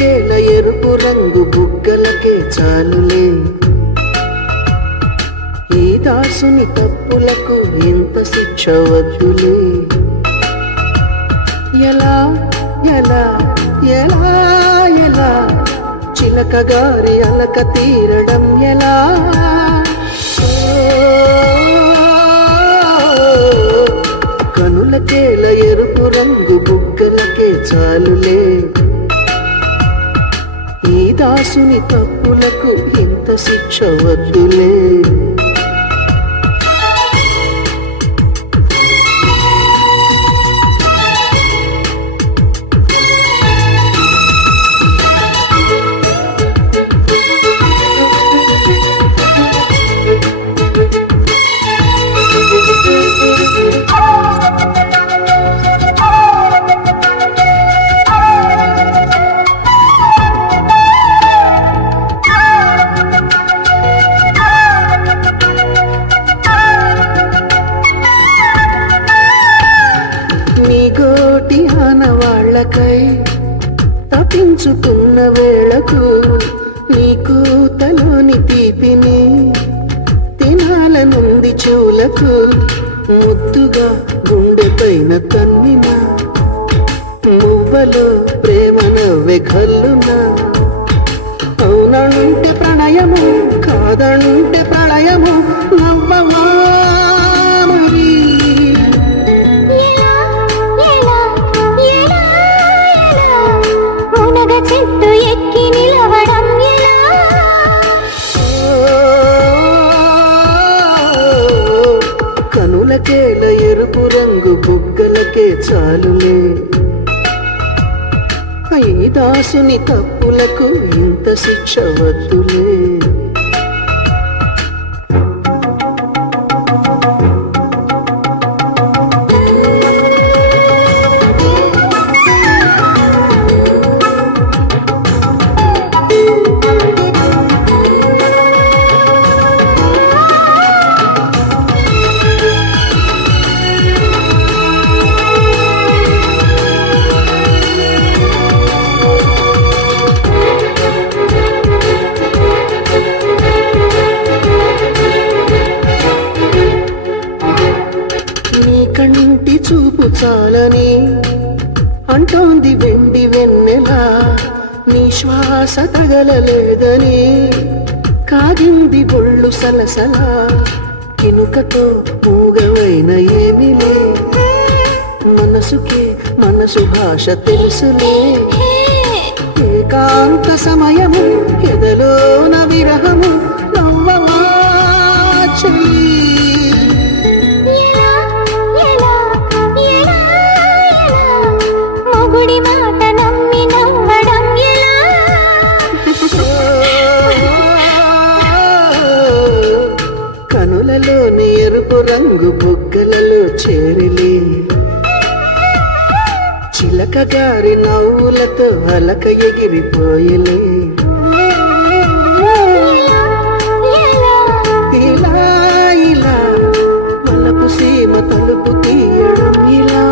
కనులకేల ఎరుపు రంగు బుగ్గలకే చాలులే ఈ దాసుని తప్పులకు ఇంత శిక్ష వద్దులే ఎలా ఎలా ఎలా ఎలా చిలక గారి అలక తీరడం ఎలా కనులకేల ఎరుపు రంగు బుగ్గలకే చాలులే ఈ దాసుని తప్పులకు ఇంత శిక్ష వద్దులే తప్పించుకున్న వేళకు నీకు తలోని తీపిని తినాలనుంది చెవులకు ముద్దుగా గుండె పైన తన్నిన మువ్వలో ప్రేమ నవ్వె గల్లునా అవునంటే ప్రణయము కాదంటే ప్రళయము నవ్వమా చెట్టు ఎక్కి నిలవడం ఎలా కనులకేల ఎరుపు రంగు బుగ్గలకే చాలులే ఈ దాసుని తప్పులకు ఇంత శిక్ష వద్దులే కంటి చూపు చాలని అంటోంది వెండి వెన్నెలా నీ శ్వాస తగలలేదని కాగింది ఒళ్ళు సలసల కినుకతో మూగవైన ఏమిలే మనసుకే మనసు భాష తెలుసులే ఏకాంత సమయము ఎదలోన విరహము నవ్వమా చెల్లి మొగుడి మాట నమ్మి నవ్వడం ఎలా కనులలోని ఎరుపు రంగు బుగ్గలలో చేరిలే చిలక గారి నవ్వులతో అలక ఎగిరిపోయలే ఇలా ఇలా మలపు సీమ తలుపు తీయడం ఇలా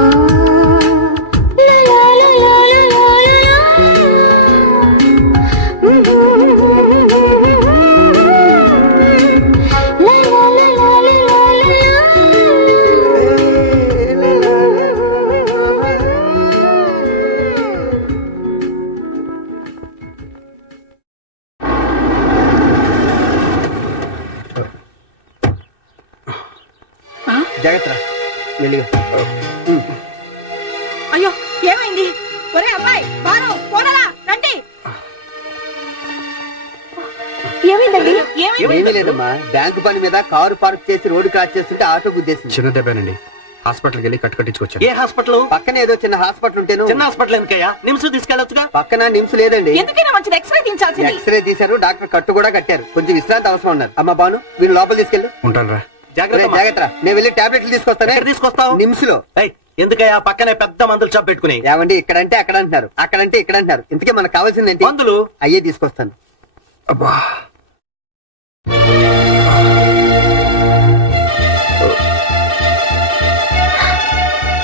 జాగ్రత్త అయ్యో ఏమైంది ఒరే అమ్మాయి బాను పోనరా రండి ఏమైందండి ఏమీ లేదమ్మా బ్యాంకు పని మీద కారు పార్క్ చేసి రోడ్డు క్రాస్ చేస్తుంటే ఆటో గుద్దేసింది చిన్న దెబ్బేనండి హాస్పిటల్కి వెళ్ళి కట్టించుకొచ్చాను ఏ హాస్పిటల్ పక్కన ఏదో చిన్న హాస్పిటల్ ఉంటేను చిన్న హాస్పిటల్ ఎందుకయ్యా నిమ్స్ తీసుకెళ్ళొచ్చుగా పక్కన నిమ్స్ లేదండి ఎందుకైనా మంచిది ఎక్స్రే తీయించాల్సింది ఎక్స్రే తీశారు డాక్టర్ కట్టు కూడా కట్టారు కొంచెం విశ్రాంతి అవసరం ఉన్నారు అమ్మా బాను వీళ్ళు లోపల తీసుకెళ్ళి ఉంటాను రా జాగ్రత్త నేను వెళ్ళి టాబ్లెట్లు తీసుకొస్తాను నిమ్స్ లో ఎందుకయ్యా పక్కనే పెద్ద మందులు షాప్ పెట్టుకుని ఏమండి ఇక్కడంటే అక్కడ అంటున్నారు అక్కడంటే ఇక్కడ అంటున్నారు ఇంతకీ మనకు కావాల్సిందేంటి మందులు అయ్యే తీసుకొస్తాను అబ్బా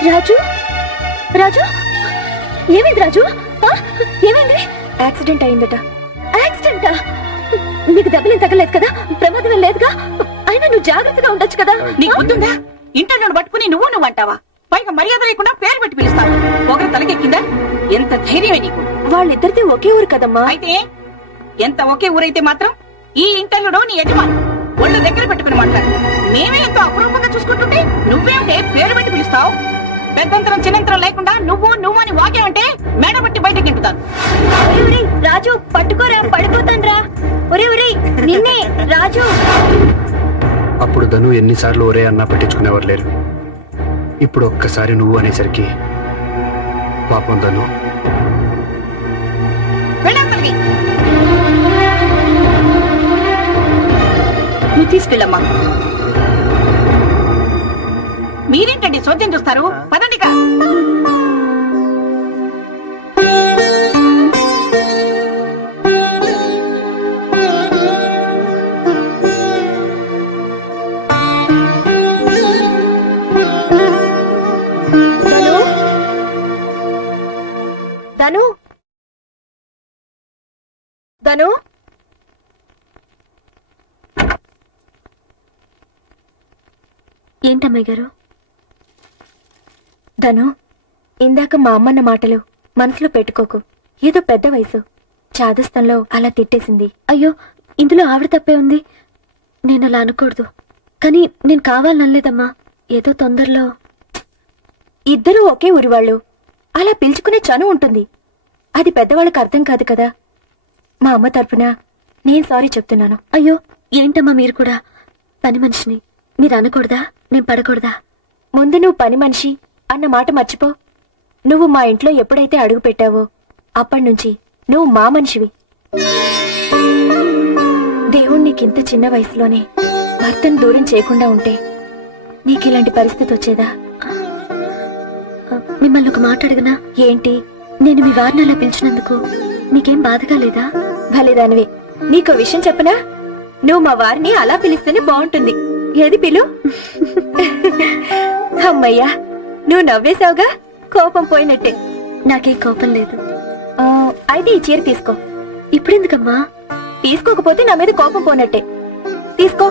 రాజు రాజు ఏమైంది రాజు ఏమైంది యాక్సిడెంట్ అయిందట. యాక్సిడెంటా? నీకు దెబ్బలేం తగలేదు కదా? ప్రమాదం లేదుగా? అయినా నువ్వు జాగ్రత్తగా ఉండొచ్చు కదా? నీకు గుర్తుందా? ఇంటర్నెట్ పట్టుకుని నువ్వు అంటావా? పైగా మర్యాద లేకుండా పేరు పెట్టి పిలుస్తావు. ఒకరి తలకెక్కిందా? ఎంత ధైర్యమే నీకు? వాళ్ళిద్దరిది ఒకే ఊరు కదమ్మా. అయితే ఎంత ఒకే ఊరైతే మాత్రం ఈ ఇంటర్లో నీ యజమాని ఒళ్ళు దగ్గర పెట్టుకుని మాట్లాడు. మేమే ఎంతో అపురూపంగా చూసుకుంటుంటే నువ్వేమిటే పేరు పెట్టి పిలుస్తావు? పెద్దంతరం చిన్నంతరం లేకుండా నువ్వు అని వాకేమంటే మేడ బట్టి బయటకి ఇంటుతాను. రాజు పట్టుకోరా, పడిపోతాన్రా. ఒరే నిన్నే రాజు. అప్పుడు ధను ఎన్నిసార్లు ఒరే అన్నా పట్టించుకునేవారు లేరు. ఇప్పుడు ఒక్కసారి నువ్వు అనేసరికి పాపం ధను. నువ్వు తీసుకెళ్ళమ్మా. మీరేంటండి చోద్యం చూస్తారు? పదండిగా. ధను ధను ఏంటమ్మాయి గారు? ధను, ఇందాక మా అమ్మన్న మాటలు మనసులో పెట్టుకోకు. ఏదో పెద్ద వయసు చాదస్తంలో అలా తిట్టేసింది. అయ్యో, ఇందులో ఆవిడ తప్పే ఉంది. నేను అలా అనకూడదు. కానీ నేను కావాలనలేదమ్మా. ఏదో తొందరలో. ఇద్దరూ ఒకే ఊరివాళ్ళు, అలా పిలుచుకునే చను ఉంటుంది. అది పెద్దవాళ్ళకి అర్థం కాదు కదా. మా అమ్మ తరపున నేను సారీ చెప్తున్నాను. అయ్యో, ఏంటమ్మా మీరు కూడా? పని మనిషిని మీరు అనకూడదా? నేను పడకూడదా? ముందు నువ్వు పని మనిషి అన్న మాట మర్చిపో. నువ్వు మా ఇంట్లో ఎప్పుడైతే అడుగు పెట్టావో అప్పటినుంచి నువ్వు మా మనిషివి. దేవుడు నీకింత చిన్న వయసులోనే భర్తను దూరం చేయకుండా ఉంటే నీకిలాంటి పరిస్థితి వచ్చేదా? మిమ్మల్ని ఒక మాట అడగనా? ఏంటి? నేను మీ వారిని అలా పిలిచినందుకు నీకేం బాధగా లేదా? భలేదానివి. నీకో విషయం చెప్పనా? నువ్వు మా వారిని అలా పిలిస్తేనే బాగుంటుంది. ఏది పిలు? అమ్మయ్యా, నువ్వు నవ్వేశావుగా, కోపం పోయినట్టే. నాకేం కోపం లేదు. అయితే ఈ చీర తీసుకో. ఇప్పుడెందుకమ్మా? తీసుకోకపోతే నా మీద కోపం పోనట్టే. తీసుకో.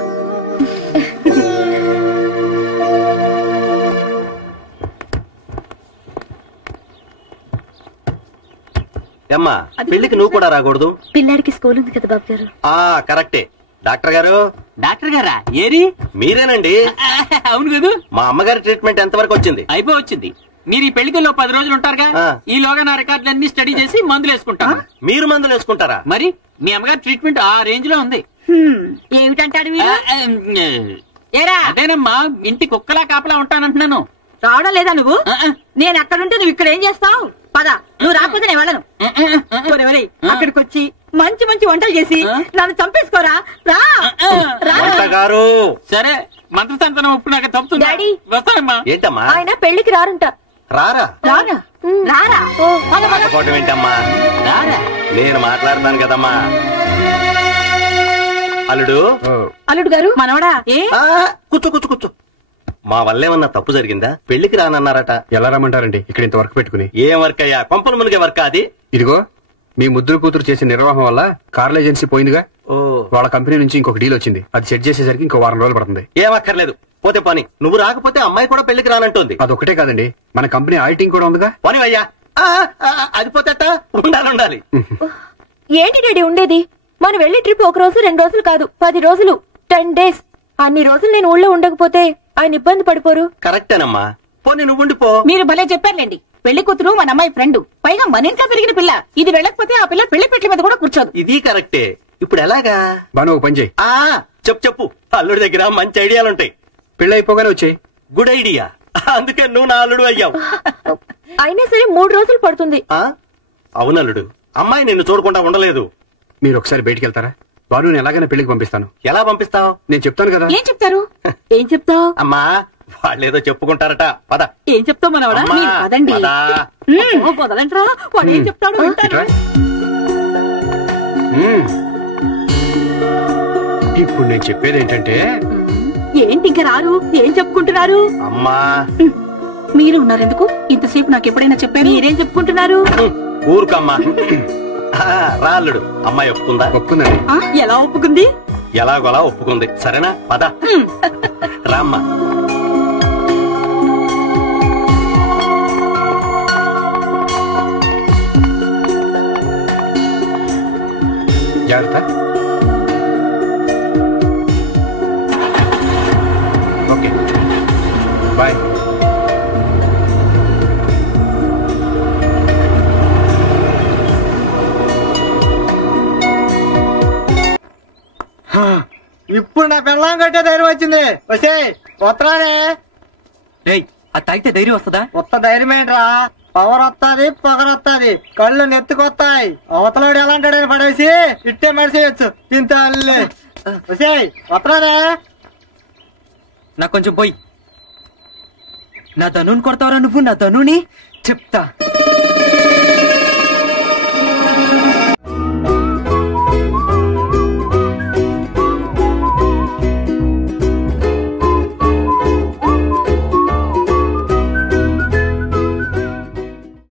అమ్మా, పెళ్లికి నువ్వు కూడా రాకూడదు. పిల్లాడికి స్కూల్ ఉంది కదా బాబు గారు. కరెక్టే. డాక్టర్ గారు. డాక్టర్ గారా? ఏరి? మీరేనండి. అవును కదా. మా అమ్మగారి ట్రీట్మెంట్ ఎంత వరకు వచ్చింది? అయిపో వచ్చింది. మీరు ఈ పెళ్లికి 10 రోజులు ఉంటారుగా. ఈలోగా నా రికార్డులన్నీ స్టడీ చేసి మందులు వేసుకుంటాను. మీరు మందులు వేసుకుంటారా? మరి మీ అమ్మగారి ట్రీట్మెంట్ ఆ రేంజ్ లో ఉంది. ఏమిటంటాడు? అదేనమ్మా, ఇంటి కుక్కలా కాపలా ఉంటానంటున్నాను. రావడం లేదా నువ్వు? నేను అక్కడుంటే నువ్వు ఇక్కడ ఏం చేస్తావు? పద, నువ్వు రాకపోతే నేను వెళ్ళను. అక్కడికి వచ్చి మంచి మంచి వంటలు చేసి నన్ను చంపేసుకోరా. గారు. సరే, మంత్రతంత్రం ఇప్పుడు నాకు తప్పుతుంది. వస్తానమ్మా. ఏంటమ్మా? ఆయన పెళ్లికి రారుంట. రారా? రారా? రారా? రాకపోవటం ఏంటమ్మా? రారా? నేను మాట్లాడతాను కదమ్మా. అల్లుడు. అల్లుడు గారు మనవడా? కూర్చో కూర్చో కూర్చో. మా వల్లేమన్నా తప్పు జరిగిందా? పెళ్లికి రానన్నారట. ఎలా రమ్మంటారండి ఇక్కడ ఇంత వర్క్ పెట్టుకుని? ఏం వర్క్ అయ్యా? కొంపల మునిగే వర్క్ అది. ఇదిగో మీ ముద్దురు కూతురు చేసిన నిర్వాహం వల్ల కార్ల ఏజెన్సీ పోయిందిగా. వాళ్ళ కంపెనీ నుంచి ఇంకొక డీల్ వచ్చింది. అది సెట్ చేసేసరికి ఇంకో 1 రోజులు పడుతుంది. ఏం అక్కర్లేదు, పోతే పని. నువ్వు రాకపోతే అమ్మాయి కూడా పెళ్లికి రానంటుంది. అదొకటే కాదండి, మన కంపెనీ ఆడిటింగ్ కూడా ఉందిగా. పని అయ్యా. అది పోతేట ఉండాలి. ఏంటి డాడీ ఉండేది? మనం వెళ్లే ట్రిప్ 1 రోజు 2 రోజులు కాదు, 10 రోజులు, 10 days. అన్ని రోజులు నేను ఊళ్ళో ఉండకపోతే ఆయన ఇబ్బంది పడిపోరు. కరెక్టేనమ్మా. పోనీ నువ్వు ఉండిపో. మీరు భలే చెప్పారులేండి. పెళ్లి కూతురు మన అమ్మాయి ఫ్రెండ్, పైగా మన ఇంట్లో పెరిగిన పిల్ల. ఇది వెళ్ళకపోతే ఆ పిల్ల పెళ్లి పెట్ల మీద కూడా కూర్చోదు. ఇది కరెక్టే. ఇప్పుడు ఎలాగా? బాను ఒక పని చేయి. చెప్పు. అల్లుడి దగ్గర మంచి ఐడియాలుంటాయి. పెళ్లి అయిపోగానే వచ్చాయి. Good idea. అందుకే నువ్వు నా అల్లుడు అయ్యావు. అయినా సరే 3 రోజులు పడుతుంది. అవునల్లుడు, అమ్మాయి నిన్ను చూడకుండా ఉండలేదు. మీరు ఒకసారి బయటికి వెళ్తారా? బాను ఎలాగైనా పెళ్లికి పంపిస్తాను. ఎలా పంపిస్తావు? నేను చెప్తాను కదా. ఏం చెప్తారు? ఏం చెప్తావు? అమ్మా, వాళ్ళేదో చెప్పుకుంటారట. పద. ఏం చెప్తావు మనవడా? పదండి. పదలంట్రా. వాడు ఏం చెప్తాడు? ఇప్పుడు నేను చెప్పేది ఏంటంటే, ఏంటి ఇంకా రారు? ఏం చెప్పుకుంటున్నారు? అమ్మా, మీరు ఉన్నారెందుకు? ఇంతసేపు నాకు ఎప్పుడైనా చెప్పారు? మీరేం చెప్పుకుంటున్నారు? ఊరుకమ్మా. రాళ్ళుడు అమ్మాయి ఒప్పుకుందా? ఒప్పుకుందండి. ఎలా ఒప్పుకుంది? ఎలాగోలా ఒప్పుకుంది. సరేనా? పద రామ్మా. జాగ్రత్త. Okay bye. ఇప్పుడు నా పెళ్ళం కట్టే ధైర్యం వచ్చింది. వచ్చే వత్తరానే. అది తాగితే ధైర్యం వస్తుందా? కొత్త ధైర్యం ఏంట్రా? పవర్ వస్తుంది, పొగరొస్తుంది, కళ్ళు నెత్తుకొస్తాయి. అవతలాడు ఎలా అంటాడని పడేసి ఇట్టే మడిసేయచ్చు. ఇంత వచ్చే వత్తరానే. నాకు కొంచెం పోయి. నా ధనుని కొడతావరా నువ్వు? నా ధనుని చెప్తా.